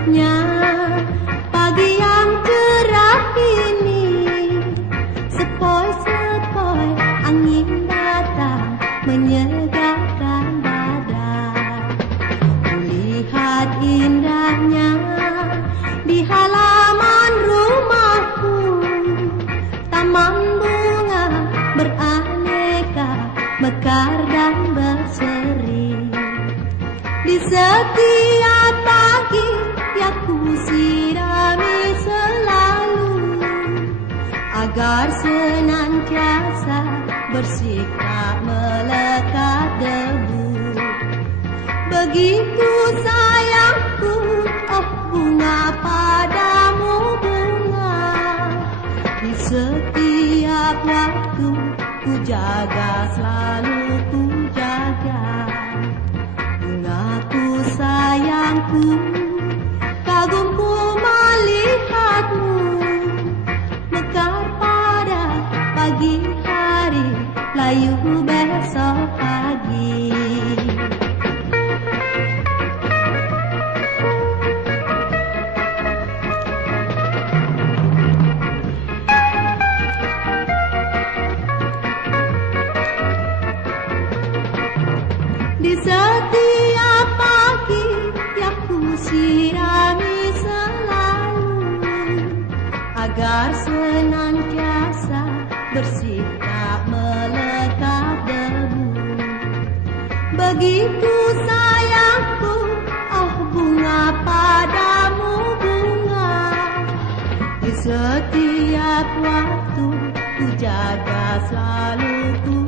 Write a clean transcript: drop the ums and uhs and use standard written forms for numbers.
terbitnya pagi yang cerah ini. Sepoi-sepoi angin datang menyegarkan badan. Kulihat indahnya di halaman rumahku, taman bunga beraneka mekar dan berseri. Di setiap pagi ya ku sirami selalu, agar senantiasa bersih tak melekat debu. Begitu sayangku, oh bunga padamu bunga. Di setiap waktu ku jaga, selalu ku jaga. Bungaku sayangku, kagumku melihatmu mekar pada pagi hari, layu besok pagi. Di setiap pagi yang ku sirami selalu, agar senantiasa bersih tak melekat debu. Begitu sayangku, oh bunga padamu bunga. Di setiap waktu ku jaga, selalu ku